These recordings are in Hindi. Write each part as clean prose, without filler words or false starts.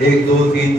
1 2 3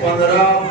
15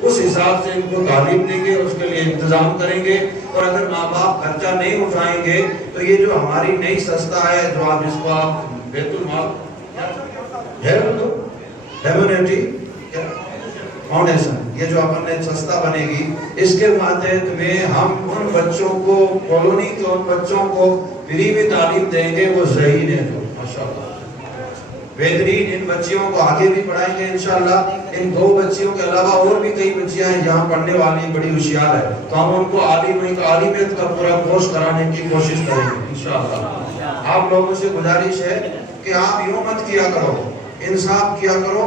उस हिसाब से इनको तालीम देंगे, उसके लिए इंतजाम करेंगे। और अगर माँ बाप खर्चा नहीं उठाएंगे तो ये जो हमारी नई संस्था है, जो आप जिसको आप बैतुल माल ह्यूमैनिटी फाउंडेशन, ये जो अपन ने संस्था बनेगी, इसके माध्यम में हम उन बच्चों को, कॉलोनी के उन बच्चों को फ्री में तालीम देंगे। वो ज़हीन है तो माशाअल्लाह बेहतरीन, इन बच्चियों को आगे भी पढ़ाएंगे इंशाअल्लाह। इन 2 बच्चियों के अलावा और भी कई बच्चियां हैं यहाँ पढ़ने वाली, बड़ी होशियार है, तो हम उनको आलिमियत का पूरा कोर्स कराने की कोशिश करेंगे इंशाअल्लाह। आप लोगों से गुजारिश है कि आप यूं मत किया करो, इंसाफ किया करो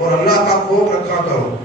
और अल्लाह का खौफ रखा करो।